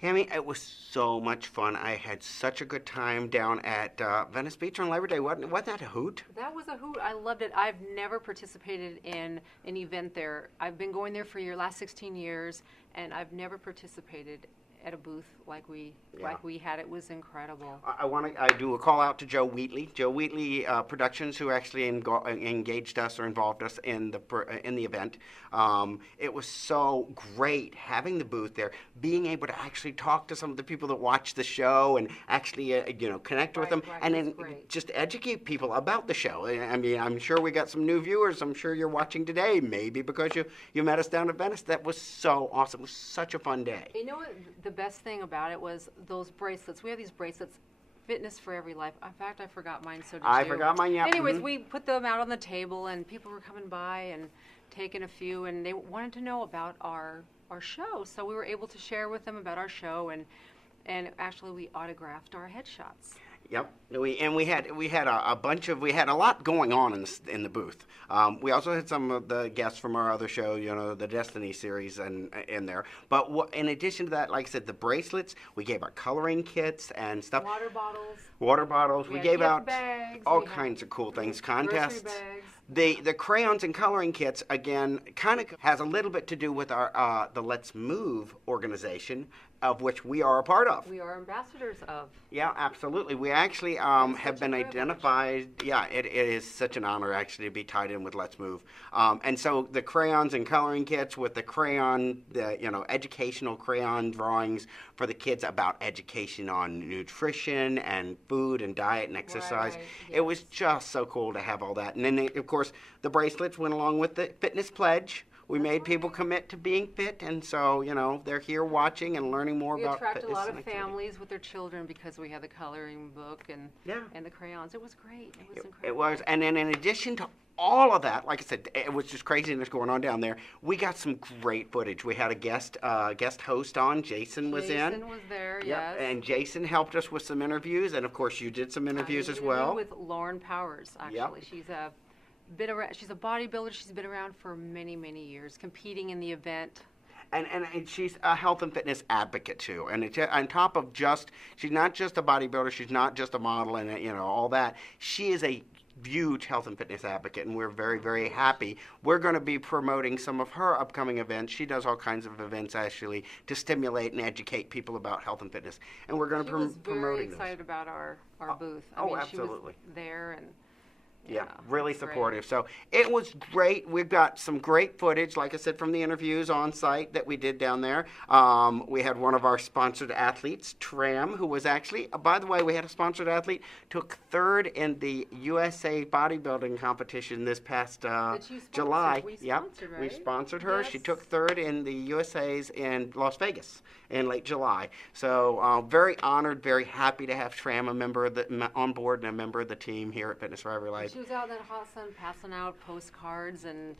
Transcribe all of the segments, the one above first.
Cammy, it was so much fun. I had such a good time down at Venice Beach on Labor Day. Wasn't that a hoot? That was a hoot. I loved it. I've never participated in an event there. I've been going there for your last 16 years, and I've never participated at a booth like we had. It was incredible. I do a call out to Joe Wheatley. Joe Wheatley Productions, who actually engaged us or involved us in the event. It was so great having the booth there, being able to actually talk to some of the people that watch the show and actually connect with them, and then just educate people about the show. I mean, I'm sure we got some new viewers. I'm sure you're watching today, maybe because you met us down at Venice. That was so awesome. It was such a fun day. You know what? The best thing about it was those bracelets. We have these bracelets, Fitness for Every Life. In fact, I forgot mine, so did you. I forgot mine, yeah. Anyways, we put them out on the table, and people were coming by and taking a few, and they wanted to know about our show. So we were able to share with them about our show, and actually we autographed our headshots. Yep, we had a lot going on in the booth. We also had some of the guests from our other show, the Destiny series, in there. But in addition to that, like I said, the bracelets, we gave out coloring kits and stuff. Water bottles. We gave out bags, all kinds of cool things, contests. The crayons and coloring kits, again, kind of has a little bit to do with our the Let's Move organization, of which we are a part of. We are ambassadors of. Yeah, absolutely. We actually have been identified. Yeah, it is such an honor actually to be tied in with Let's Move. And so the crayons and coloring kits with the educational crayon drawings for the kids about education on nutrition and food and diet and exercise. Right, It was just so cool to have all that. And then, of course, the bracelets went along with the fitness pledge. We made people commit to being fit, and so, they're here watching and learning more about fitness. We attract a lot of families with their children because we had the coloring book and the crayons. It was great. It was incredible. It was, and then in addition to all of that, like I said, it was just craziness going on down there. We got some great footage. We had a guest host on. Jason was in. Jason was there, yes. And Jason helped us with some interviews, and of course you did some interviews as well. With Lauren Powers, actually. Yep. She's a bodybuilder. She's been around for many, many years, competing in the event. And she's a health and fitness advocate too. And on top of she's not just a bodybuilder. She's not just a model and all that. She is a huge health and fitness advocate, and we're very, very happy. We're going to be promoting some of her upcoming events. She does all kinds of events actually to stimulate and educate people about health and fitness. And we're going to promoting those. She was very excited about our booth. I mean, absolutely. She was there and. Yeah, really supportive. So it was great. We've got some great footage, like I said, from the interviews on site that we did down there. We had one of our sponsored athletes, Tram, who was actually, by the way, we had a sponsored athlete, took third in the USA bodybuilding competition this past July. We sponsored her. Yes. She took third in the USA's in Las Vegas in late July. So very honored, very happy to have Tram on board and a member of the team here at Fitness for Every Life. She was out in that hot sun passing out postcards and,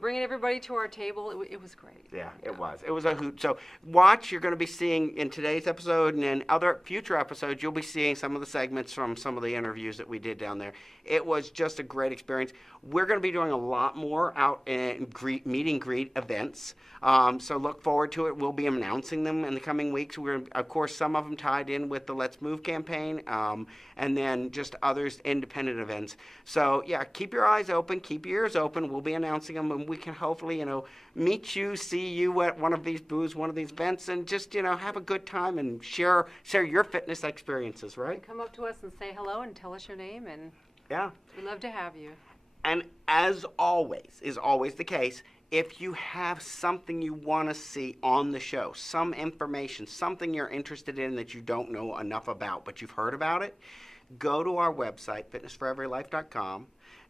bringing everybody to our table. It was great. Yeah, it was. It was a hoot. So you're going to be seeing in today's episode and in other future episodes, you'll be seeing some of the segments from some of the interviews that we did down there. It was just a great experience. We're going to be doing a lot more out in meet and greet events. So look forward to it. We'll be announcing them in the coming weeks. Of course, some of them tied in with the Let's Move campaign, and then just others independent events. So yeah, keep your eyes open, keep your ears open. We'll be announcing them, and we can hopefully, meet you, see you at one of these booths, one of these events, and just, have a good time and share your fitness experiences, right? Come up to us and say hello and tell us your name, and yeah, we'd love to have you. And as always, is always the case, if you have something you want to see on the show, some information, something you're interested in that you don't know enough about, but you've heard about it, go to our website, fitnessforeverylife.com.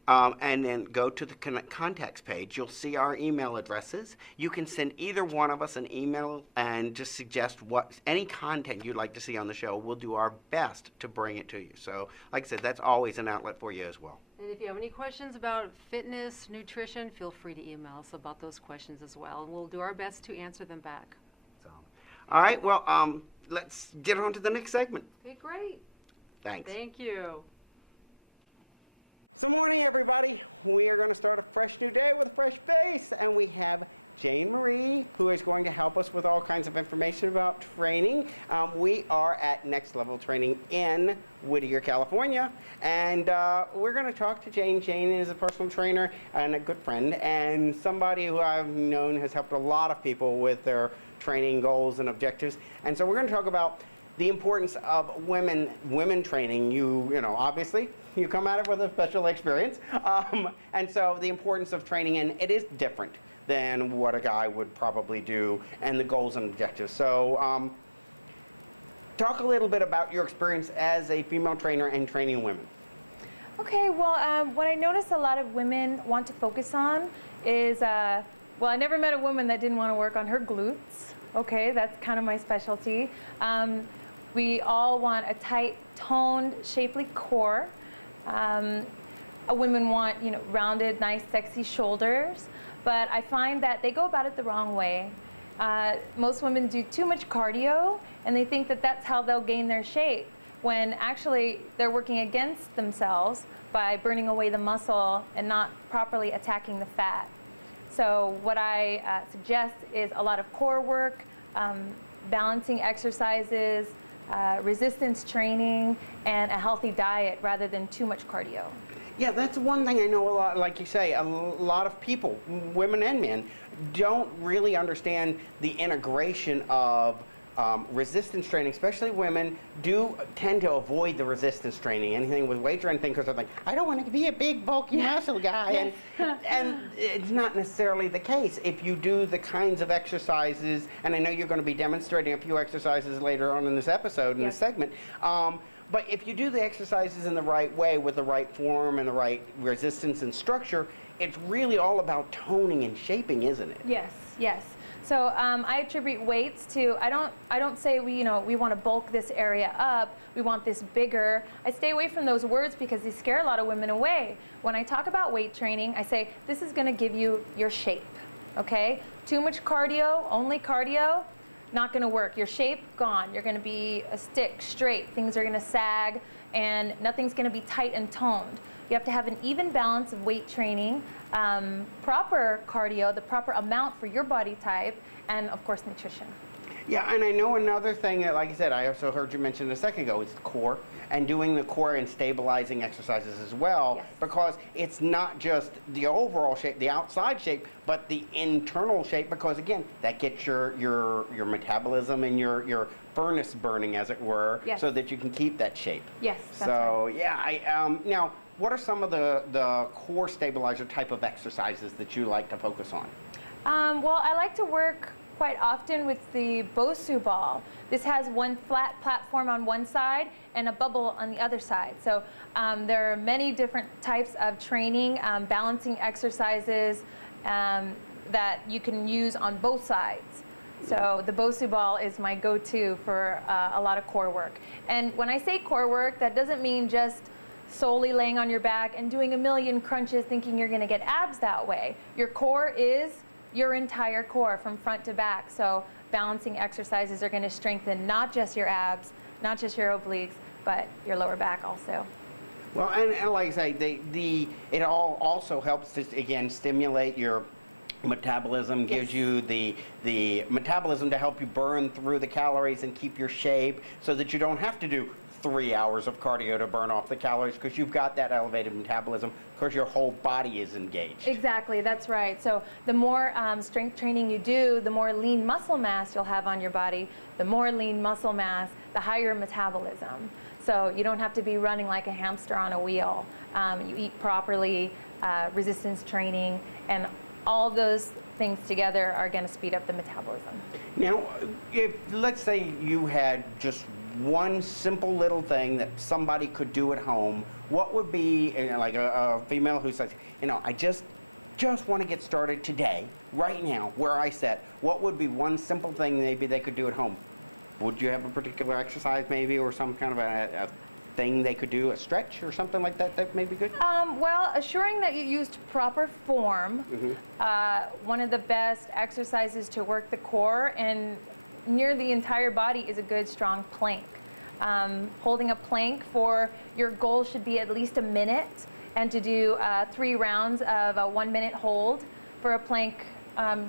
And then go to the contacts page. You'll see our email addresses. You can send either one of us an email and just suggest any content you'd like to see on the show. We'll do our best to bring it to you. So, like I said, that's always an outlet for you as well. And if you have any questions about fitness, nutrition, feel free to email us about those questions as well, and we'll do our best to answer them back. So, all right, well, let's get on to the next segment. Okay, great. Thanks. Thank you. So morning, everybody. We are going to start a fresh new day with a fresh face, and we have Jane Marie, who is going to help us with all kinds of information about training. We are at Next Level Training in Whittier, California, and we're going to talk to Jane. Jane is a personal trainer and a good friend, and somebody who I've known has helped a lot of people with their training goals and objectives. And so we're going to talk about the importance of women training. You know, obviously, you come at it with a special experience, and so the importance of training, and it is different than what a guy would probably do, and the goals and objectives. So talk a little bit about your experience as a female trainer and training women. Okay, well, what I notice a lot of women want to focus on is, well, I never met a woman that didn't want to work on her glutes. Okay, that's kind of my specialty. We all want a tight, toned, shapely core. Women want, you know, rounded, nice, sexy shoulders. But I find that they go about it the wrong way. Most women do too much cardio, and they think that that's how they'll gain their shape, when actually they're working against themselves by burning away the muscle and not properly attacking the fat. So what I suggest is a lot of core work, balancing exercises, resistance training, and a healthy diet rather than too much cardio. Yeah, that's one thing I know a lot, like you say, a lot of people, women and men, don't really understand the integration of resistance training, especially women, do tend to avoid the resistance training, anything with weights or anything, because they're like, I don't want to be a big, bulky muscle guy. And it's not necessarily the case. If you do the kinds of exercises, and I know you're going to be demonstrating a few exercises later on in this episode, in this segment, but if you do the exercises in the right way, with the right form and the right resistance and structure, it's really all about toning and shaping, isn't it? Yes, yes. So I attribute weights to, I don't say we want to bulk this area up, we want this bigger. I stay away from those words because they scare a lot of women away. When I talk about weight training, I say this is going to give you your shape, okay? Too much cardio, only cardio, not going to work. Your shape, gone. You're going to be a stick, straight. Things are going to sag, and nothing's going to be tight and toned. You have to have an even balance of weight training, proper cardio, the proper amount for your body type, and of course nutrition. Yeah, and I know another thing that, like I said, I also heard you mention a second ago, is the core, and doing the core and stabilizing exercises as well, yes. Because it's not just the overall shape, the outside shape, but the internal shape, because again, that gets your metabolism and your furnace burning, as it were, yes. So that you can keep that shape. Yes, that's so, right. Yeah, now, what are some of the core stabilizer type of exercises that you like to focus on? Well, I like to work quite often with the Bosu ball. This has one flat platform on one side and a bubble on the other side. So there are many different types of training, balancing exercises that you can use on both sides. So the Bosu ball is my go-to for a lot of core work. And when I say core work, that doesn't mean just solely laying on your back and doing a million crunches thinking you're going to get abs that way. Your core is your entire core from front to back. So balancing exercises are going to strengthen not just your abs, not just your obliques, but your lower back also. Well, and like I say, it all also helps to, again, stimulate your metabolism, gives you the metabolism to help you burn through the calories and keep your shape, so that you don't have to do 3 hours of cardio to burn off the calories, because you've got that elevated metabolism, because your whole body is engaged. Exactly, that's right. So the more strength training you do, the more lean muscle mass you'll have on your body. The more lean muscle mass, the higher metabolism. So you don't have to be running like a hamster on a wheel. You eat properly, resistance training, and all those things together are going to speed up the metabolism. Now, if let's say you had just one simple little thing that somebody could do at home, what would be, like a female who says, I just want to get started today, right now, where I sit, what would be one simple thing maybe they could do at home? Would you have a particular exercise maybe, or some kind of a thing they could do, a stretch or something like that may be good? Well, assuring that you used proper form, one of the best exercises to work the core and near the entire body is a good strong plank. Holding a plank for your goal should be at least a minute, and to do 3 rounds of a 1 minute hold for a plank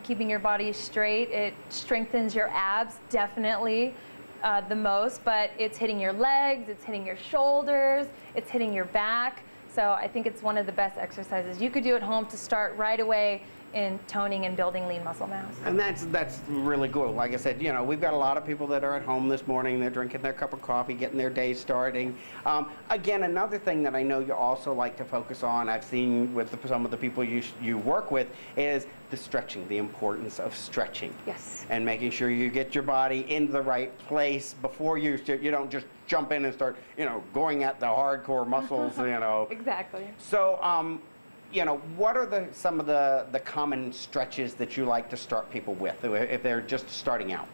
keeping your body straight. It strengthens your abs, definitely. The most, but it's hitting your legs, it's hitting your shoulders, it's hitting your back. So I think it's one of the best exercises you could do at home to start right away in toning and building lean muscle mass. And that's really cool. Like I said, you know, we've got a lot of people that are at home this morning. They're drinking their cup of coffee, getting their day starting. Again, another thing that I know you also like to focus on, I've seen with some of the people you work with, is the stretching, the importance of stretching. Yes. And making sure you get your body into the right place before you don't just jump in and start, you know, going at the hardcore muscles, you know. Exactly. So, you know, what are some of the common stretches that you like to start people with if they're just starting out?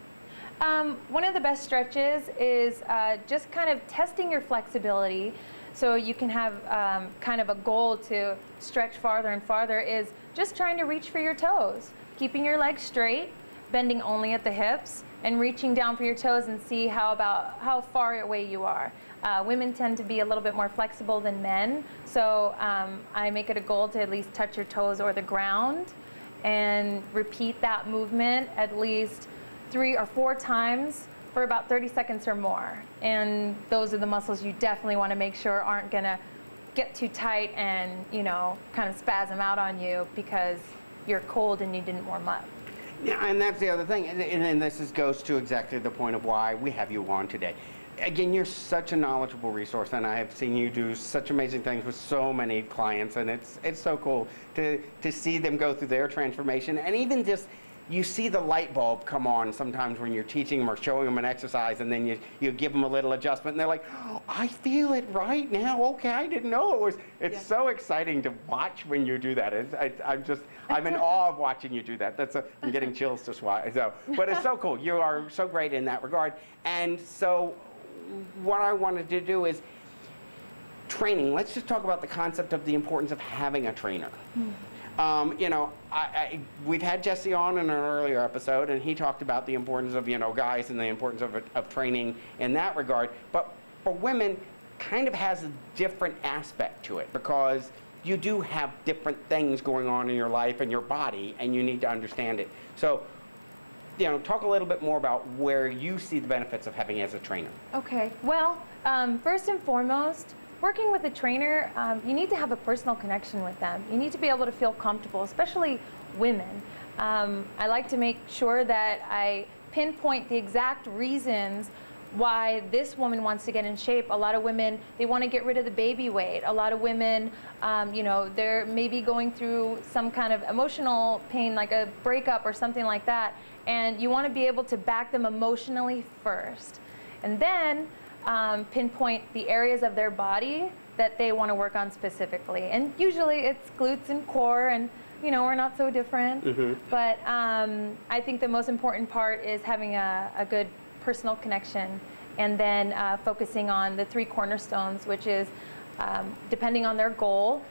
One of the best stretches is just kind of testing your flexibility. So you can have kind of a goal to stretch farther and farther is just trying to reach for your toes, keeping your legs straight, bending only at the hips, and reaching down for your toes and see how far away you are. Women tend to be a little bit more flexible than men, so I make it a goal to at least touch your toes or the ground and repeat that movement at least 3 or 4 times for about 30 seconds or more. And those are the muscles you definitely want to make sure aren't going to get too tight and, you know, kind of spasm out on you because you're cold and you didn't warm up. Yeah, and that's the other thing, and this goes to exactly the point of why we have you on today. Again, you're such a knowledgeable resource, and I have seen you do such amazing things with so many clients, and it's so cool to see them go through their transformation, and even just you see the light bulb come on sometimes when you're teaching them or showing them an exercise, and then you give them a little adjustment, and they're like, oh, I feel it right now. Okay, I didn't know it was. It's so exciting to watch when you do that. I'm in awe of watching you do that. I'm getting chills just watching. But it's so cool. You are so great in that regard. And so what I wanted to do is training. Let's just talk about the concept of the importance of having a trainer. You know, we've had Jesse on in an earlier episode, and he talked about the importance of, you know, guys and the importance of training in that regard. But for women, kind of has a different aspect to it because you do have different things going on in your life and your body, and you need to understand it. So, you know, talk a little bit more about where you see the benefits of having as a trainer. Okay. Well, first and foremost, working with a trainer, you need to have a personal connection with them. You need to be able to feel comfortable, especially women. I like to make sure that I pinpoint the exact reasons why this woman wants to get in shape. A lot of women, they want to get rid of the baby weight. A lot of women, you know, they're maybe going through some kind of emotional pain, like a breakup or something like that. And you want to be able to back them emotionally first. And then pinpoint the areas of their body that they want to work on specifically. And usually it's glutes and core, and you know, we're not so different. But I think the most important part is having a good personal connection, and then focusing on the 3 cornerstones, which is depending on their goal,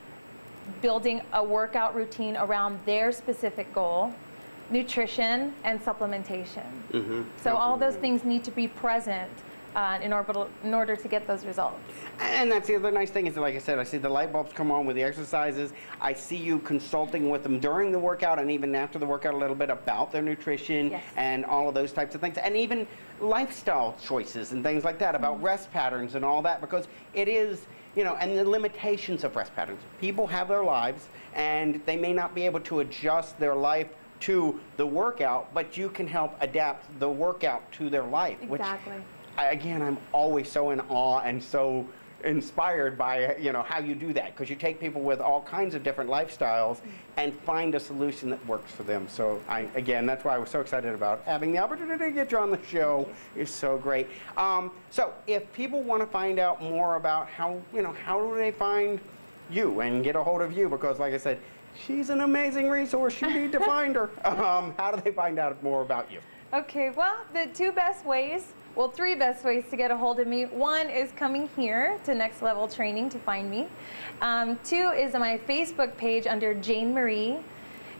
building a workout routine around their specific goal, nutrition, and supplementation. So all those things need to be present in order to get those results. And that's the other nice thing is, like I said, I see the light bulbs come on with the exercises. I see you consulting with them during the workout and even after the workout a little bit about their nutrition and all of those types of things, and even lifestyle choices and things like that, about rest patterns and all that, because it is, you know, and the limitations of rest patterns. People have their lives and they may not be able to adjust their life to the workout, but you can help adapt the workout to their life. Exactly. Which, again, I'm always so in awe and so inspired by, you know, how you do that, because you take people with all kinds of different lifestyles and find a solution that works for them. So again, that's why I was so excited about having the opportunity to get you on the show. It's so great. So if people want to find out more about how, you know, how do they find you and get a hold of you? Because like I said, she's an amazing resource. You need to find her. How do they find out more about you? Okay, well, the 2 best ways, well, 3 best ways to get a hold of me. 1 is coming here to Next Level Training to find me. 2 is on my Facebook page under Jane Marie,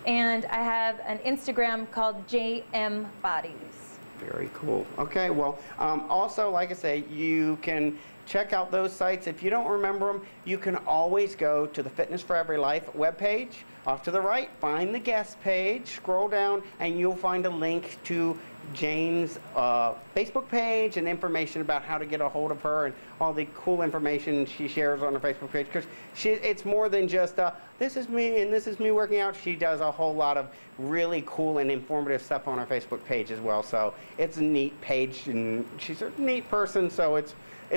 and I have an Instagram called JM Bodies. Very cool. Okay, well, also, like I say, you can check out those sites. If you don't remember them, you can always go to the Fitness for Every Life webpage. Off to the right, find the guest page, scroll down, and you'll find a link to Jane's Facebook page and information about how to get a hold of her and all the cool information she shares on her Facebook page. Because it's more than just, this is me and this is me working out. She does a whole lot of really cool and informative stuff on her Facebook page as well. So it's a neat page, and she's a neat person, so it's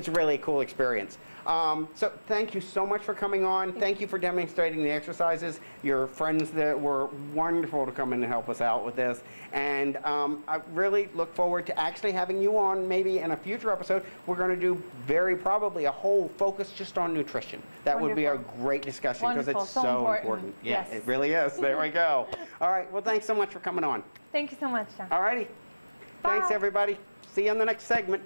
really a cool experience. So thank you so much for coming on. Thank you for demonstrating the exercises. Your friends that were wonderful to come in and help us out with this. And I really look forward to actually having you on maybe in a future episode. We're going to do very probably a whole focus just on nutrition. That would be a great discussion because it's so important. Yeah, yes. It really is. There we go. All right. Well, thanks so much for coming on. Thank you so much, John. All righty. Thanks, Bye. everybody. See you on the next segment.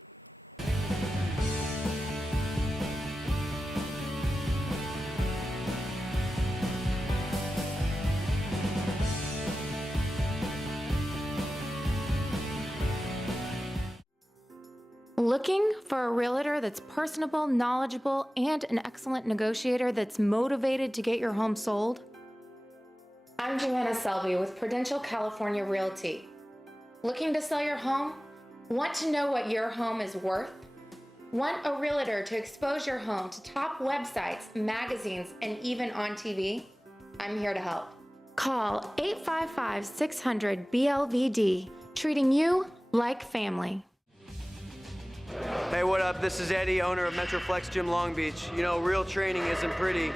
Looking for a realtor that's personable, knowledgeable, and an excellent negotiator that's motivated to get your home sold? I'm Joanna Selby with Prudential California Realty. Looking to sell your home? Want to know what your home is worth? Want a realtor to expose your home to top websites, magazines, and even on TV? I'm here to help. Call 855-600-BLVD, treating you like family. Hey, what up? This is Eddie, owner of Metroflex Gym Long Beach. You know, real training isn't pretty,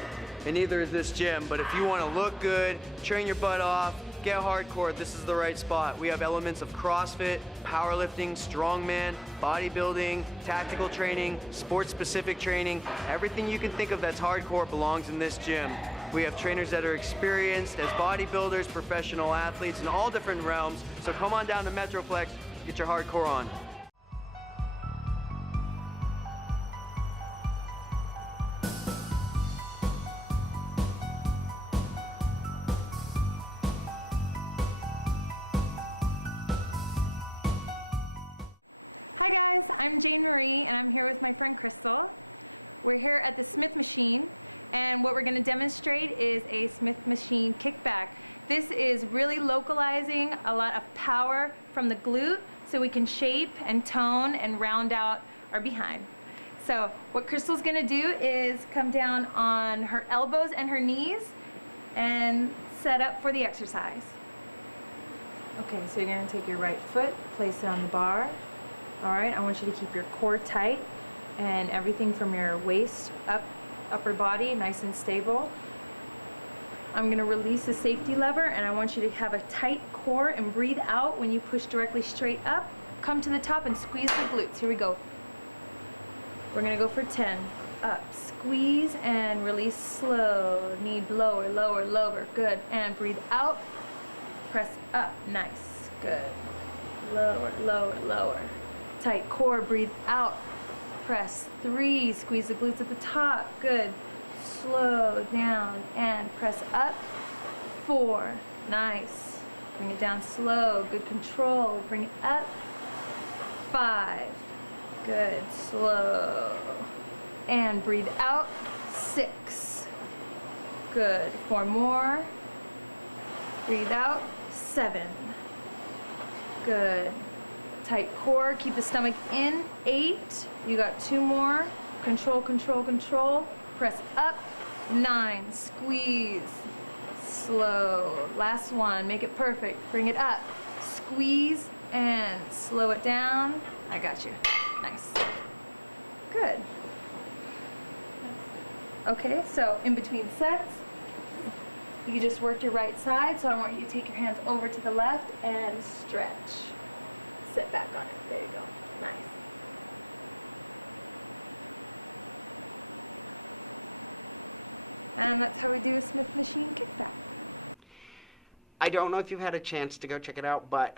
and neither is this gym. But if you want to look good, train your butt off, get hardcore, this is the right spot. We have elements of CrossFit, powerlifting, strongman, bodybuilding, tactical training, sports-specific training. Everything you can think of that's hardcore belongs in this gym. We have trainers that are experienced as bodybuilders, professional athletes in all different realms. So come on down to Metroplex, get your hardcore on. Hi guys, I'm Jane Marie and I'm here with my friend Crystal. We're here at the Smith machine, and what we're going to demonstrate is a Smith machine kickback. This is really localizing a lot of power from the glute so we can shape and tone and round out our behind. So what Crystal's going to do is come down on her elbows and her knees and set up for the exercise. Okay, so you're going to take your right foot, place it on the bar. All right, I want you to keep your core tight and everything from your waist up, upper body, nice and stable. I'm gonna release the safety lever and I want you to have a tight core and breathe out when you push directly straight up. Come to the top and squeeze the glutes. Here we go. We're gonna go for 10. Up, squeeze and release slow. Knee lower, lower, lower. Good. And breathe out. Press up. Nice. Good. Lower, lower, lower. Tight core, breathe out. Press 3, squeeze the glutes at the top. Good. Slow down and press up. 4, nice. Bring it down slow, good control. Bring it up. 5, good, slow. And breathe out. 6, good. 4 more. Breathe out. 7, good. Tight core, keep the stomach in. 8, you got 2 more. Control, control, control. Press up. 9, squeeze. Slow. Last one, make it perfect. Bring it up. Squeeze and slow it down. I got you. Nice. Good. Okay, so in between sets, you just worked your right side, so I want you to take your hands over to the left and stretch. Sit back on it. There you go. Nice. And that's how we do a Smith machine kickback. I don't know if you've had a chance to go check it out, but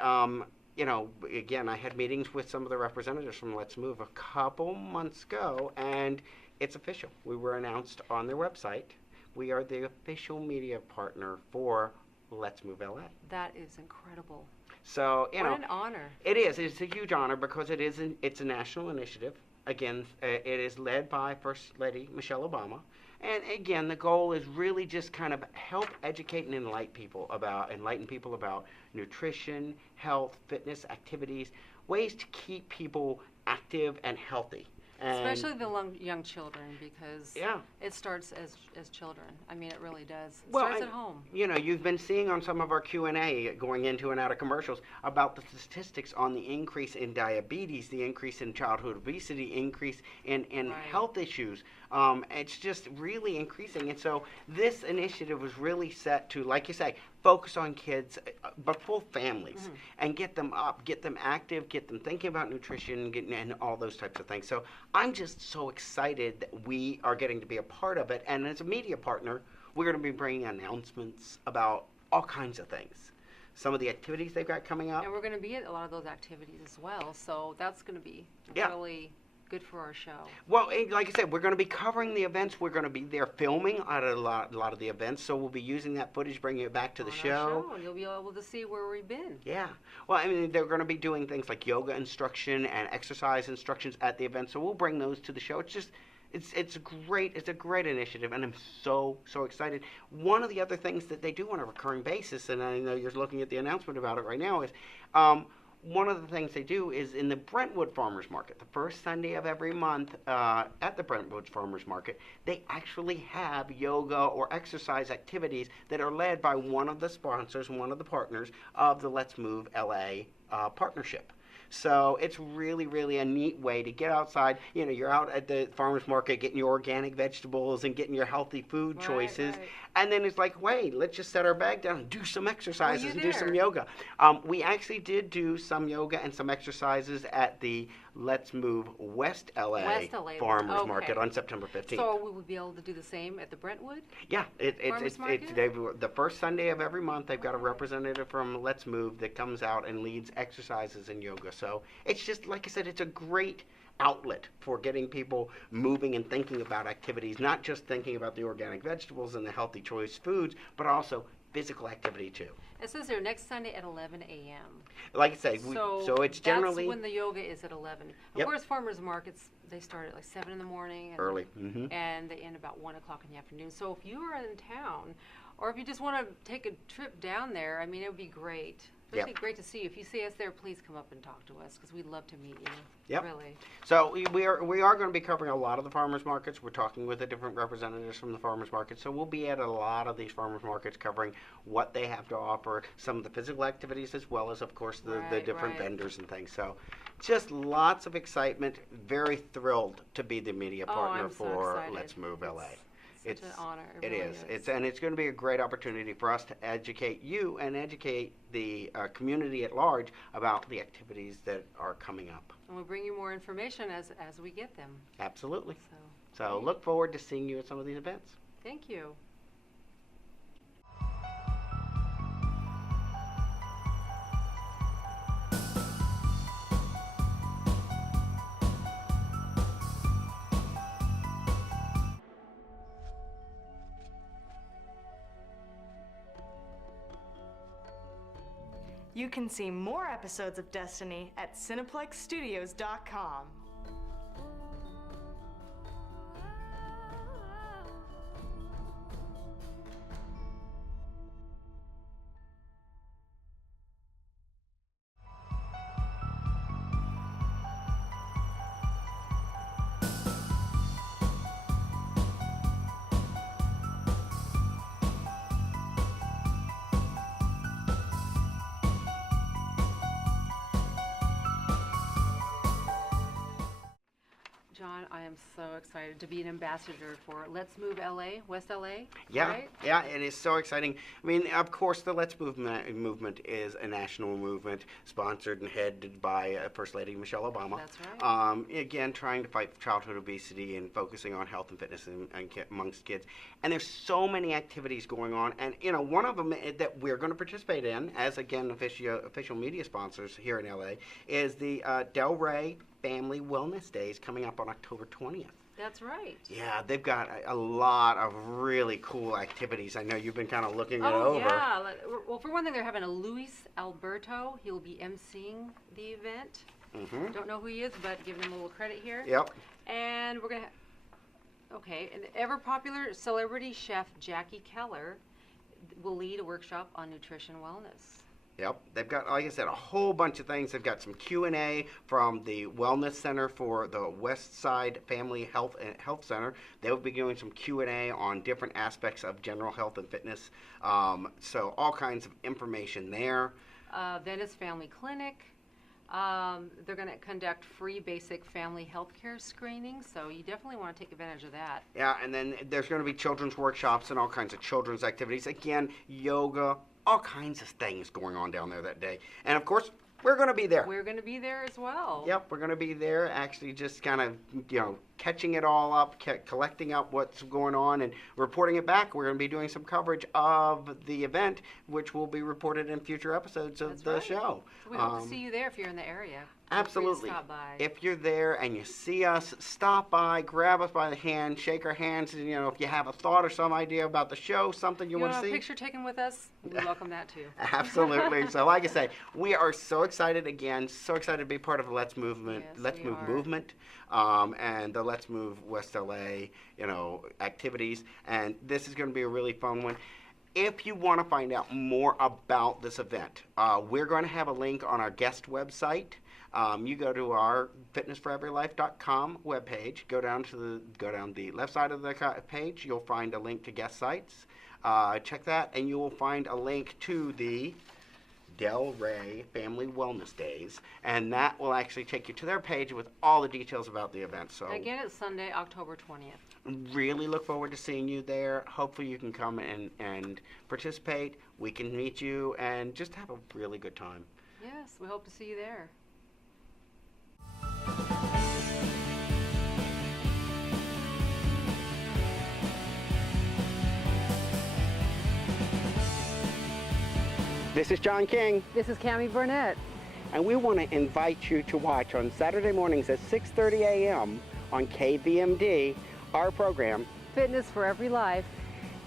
you know, again, I had meetings with some of the representatives from Let's Move a couple months ago, and it's official. We were announced on their website. We are the official media partner for Let's Move LA. That is incredible. So, you know, What an honor. it is. It's a huge honor because it's a national initiative. again, it is led by First Lady Michelle Obama. And again, the goal is really just kind of help educate and enlighten people about nutrition, health, fitness, activities, ways to keep people active and healthy. And Especially the young children, because Yeah. it starts as children. I mean, it really does. It Well, starts and, at home. You know, you've been seeing on some of our Q&A going into and out of commercials about the statistics on the increase in diabetes, the increase in childhood obesity, increase in Right. health issues. It's just really increasing. And so this initiative was really set to, like you say, focus on kids, but full families, and get them up, get them active, get them thinking about nutrition, and all those types of things. So I'm just so excited that we are getting to be a part of it. And as a media partner, we're going to be bringing announcements about all kinds of things. Some of the activities they've got coming up. And we're going to be at a lot of those activities as well. So that's going to be Yeah. really good for our show. Well, like I said, we're going to be covering the events. We're going to be there filming at a lot of the events. So we'll be using that footage, bringing it back to the On our show. And you'll be able to see where we've been. Yeah. Well, I mean, they're going to be doing things like yoga instruction and exercise instructions at the event. So we'll bring those to the show. It's just, it's a great initiative, and I'm so excited. One of the other things that they do on a recurring basis, and I know you're looking at the announcement about it right now, is one of the things they do is in the Brentwood Farmers Market, the first Sunday of every month at the Brentwood Farmers Market, they actually have yoga or exercise activities that are led by one of the sponsors, one of the partners of the Let's Move LA partnership. So it's really a neat way to get outside. You know, you're out at the farmer's market getting your organic vegetables and getting your healthy food choices. Right. And then it's like, wait, let's just set our bag down and do some exercises and do some there? yoga. We actually did do some yoga and some exercises at the Let's Move West LA, West LA, Farmers okay. Market on September 15th. So we would be able to do the same at the Brentwood? Yeah, Farmers Market? the first Sunday of every month, they've got a representative from Let's Move that comes out and leads exercises and yoga. So it's just, like I said, it's a great outlet for getting people moving and thinking about activities, not just thinking about the organic vegetables and the healthy choice foods, but also physical activity too. It says there next Sunday at 11 a.m. Like I say, so it's generally that's when the yoga is at 11. Of Yep. course, farmers markets, they start at like 7 in the morning. And early. And they end about 1 o'clock in the afternoon. So if you are in town, or if you just want to take a trip down there, I mean, it would be great. It'd be great to see you. If you see us there, please come up and talk to us, because we'd love to meet you. Yep. Really. So we are going to be covering a lot of the farmers markets. We're talking with the different representatives from the farmers markets. So we'll be at a lot of these farmers markets covering what they have to offer, some of the physical activities, as well as, of course, the different Right. vendors and things. So just lots of excitement. Very thrilled to be the media partner I'm so for excited. Let's Move LA. It's such an honor. It really is. It's going to be a great opportunity for us to educate you and educate the community at large about the activities that are coming up. And we'll bring you more information as we get them. Absolutely. So So look forward to seeing you at some of these events. thank you. You can see more episodes of Destiny at cineplexstudios.com. John, I am so excited to be an ambassador for Let's Move LA, West LA. Yeah, Right? yeah, it is so exciting. I mean, of course, the Let's Move movement is a national movement sponsored and headed by First Lady Michelle Obama. That's right. Again, trying to fight childhood obesity and focusing on health and fitness amongst kids. And there's so many activities going on. And, you know, one of them that we're going to participate in as, again, official media sponsors here in LA is the Delray Family Wellness Days coming up on October 20th. That's right. Yeah, they've got a lot of really cool activities. I know you've been kind of looking it Oh, over. yeah. Well, for one thing, they're having a Luis Alberto. He'll be emceeing the event. Don't know who he is, but giving him a little credit here. Yep. And we're gonna. Okay, and ever popular celebrity chef Jackie Keller will lead a workshop on nutrition wellness. Yep, they've got, like I said, a whole bunch of things. They've got some Q&A from the Wellness Center for the West Side Family Health Center. They'll be doing some Q&A on different aspects of general health and fitness. So all kinds of information there. Venice Family Clinic. They're going to conduct free basic family health care screenings, so you definitely want to take advantage of that. Yeah, and then there's going to be children's workshops and all kinds of children's activities. Again, yoga, all kinds of things going on down there that day. And of course, we're going to be there. We're going to be there as well. Yep, we're going to be there, actually just kind of, catching it all up, collecting up what's going on and reporting it back. We're going to be doing some coverage of the event, which will be reported in future episodes of That's the right. show. So we hope to see you there if you're in the area. Feel free to Absolutely. stop by. If you're there and you see us, stop by, grab us by the hand, shake our hands, and if you have a thought or some idea about the show, something you want to want a see. picture taken with us? We welcome that too. Absolutely. So like I say, we are so excited again, so excited to be part of the Let's Movement, Yes, Let's we Move are. movement, and the Let's Move West LA, activities. And this is going to be a really fun one. If you want to find out more about this event, we're going to have a link on our guest website. You go to our fitnessforeverylife.com webpage. Go down the left side of the page. You'll find a link to guest sites. Check that, and you will find a link to the Del Rey Family Wellness Days, and that will actually take you to their page with all the details about the event. So Again, it's Sunday, October 20th. really look forward to seeing you there. Hopefully you can come and participate. We can meet you and just have a really good time. Yes, we hope to see you there. This is John King, This is Cammie Burnett. and we want to invite you to watch on Saturday mornings at 6:30 a.m. on KVMD our program. Fitness for Every Life.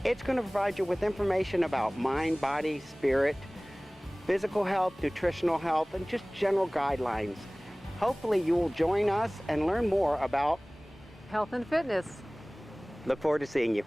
It's going to provide you with information about mind, body, spirit, physical health, nutritional health, and just general guidelines. Hopefully you will join us and learn more about. Health and fitness. Look forward to seeing you.